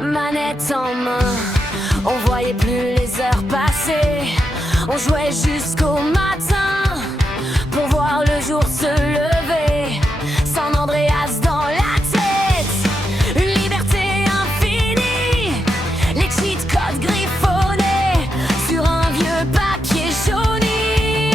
manette en main. On voyait plus les heures passer. On jouait jusqu'au matin pour voir le jour se lever. San Andreas dans la tête, une liberté infinie. Les cheat codes griffonnés sur un vieux papier jauni.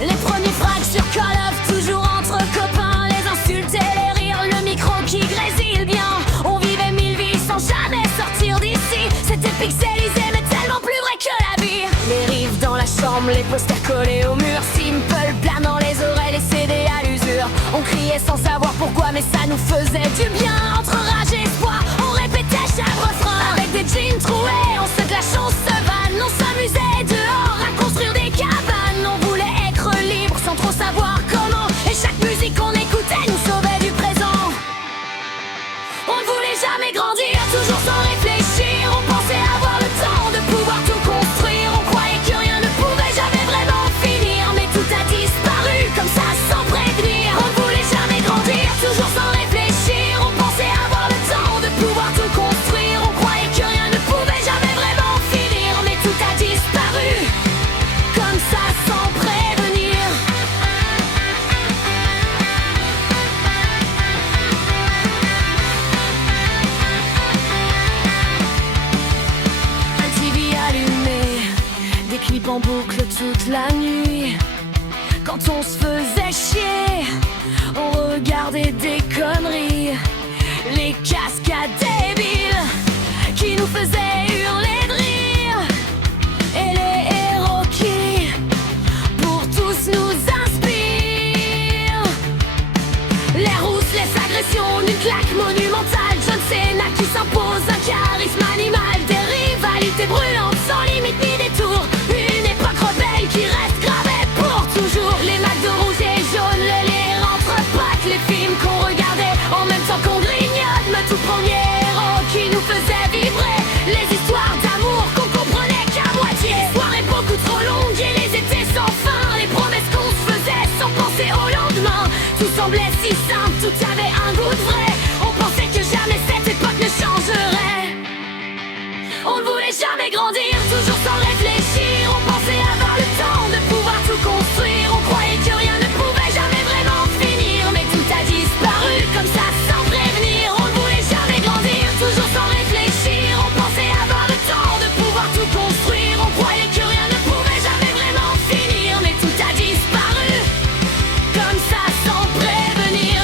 Les premiers frags sur Call of, toujours entre copains. Les insultes et les rires, le micro qui grésille bien. On vivait 1000 vies sans jamais sortir d'ici. C'était pixelisé mais tellement plus vrai que la vie. Les rives dans la chambre, les posters collés au mur. Simple, planant les oreilles, les CD à l'usure. On criait sans savoir pourquoi mais ça nous faisait du bien. Entre rage et espoir, on répétait chaque refrain. Avec des jeans troués, on se clash, on se vanne. On s'amusait dehors à construire des cabanes. On voulait être libre sans trop savoir comment. Et chaque musique qu'on écoutait nous sauvait du présent. On ne voulait jamais grandir, toujours sans réfléchir. On pensait avoir le temps de pouvoir tout construire. On croyait que rien ne pouvait jamais vraiment finir. Mais tout a disparu comme ça sans prévenir. On ne voulait jamais grandir, toujours sans réfléchir. On pensait avoir le temps de pouvoir tout construire. On croyait que rien ne pouvait jamais vraiment finir. Mais tout a disparu comme ça sans prévenir. Un TV allumé, des clips en boucle toute la nuit. Quand on se faisait chier, on regardait des conneries. Les cascades débiles qui nous faisaient hurler de rire. Et les héros qui, pour tous, nous inspirent. Les rousses, les agressions d'une claque monumentale. John Cena qui s'impose, un charisme animal. Des rivalités brûlantes sans limite ni détour. Une époque rebelle qui reste gravée pour toujours. Les McDo rouges et jaunes, le lait entre potes. Les films qu'on regardait en même temps qu'on grignote. Mais tout premier héros qui nous faisait vibrer. Les histoires d'amour qu'on comprenait qu'à moitié. Soirées beaucoup trop longues et les étés sans fin. Les promesses qu'on se faisait sans penser au lendemain. Tout semblait si simple, tout avait un goût de vrai. On pensait que jamais cette époque ne changerait. On ne voulait jamais grandir, toujours sans réfléchir. On pensait avoir le temps de pouvoir tout construire. On croyait que rien ne pouvait jamais vraiment finir. Mais tout a disparu comme ça sans prévenir. On ne voulait jamais grandir, toujours sans réfléchir. On pensait avoir le temps de pouvoir tout construire. On croyait que rien ne pouvait jamais vraiment finir. Mais tout a disparu comme ça sans prévenir.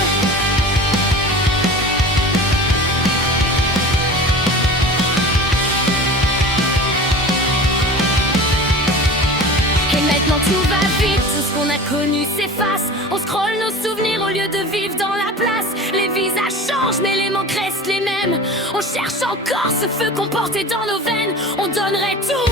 Et maintenant tout va vite, tout ce qu'on a connu s'efface. On scrolle nos souvenirs au lieu de vivre dans la place. Les visages changent mais les manques restent les mêmes. On cherche encore ce feu qu'on portait dans nos veines. On donnerait tout